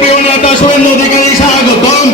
প্রিয় নেতা শুভেন্দু অধিকারী স্বাগতম।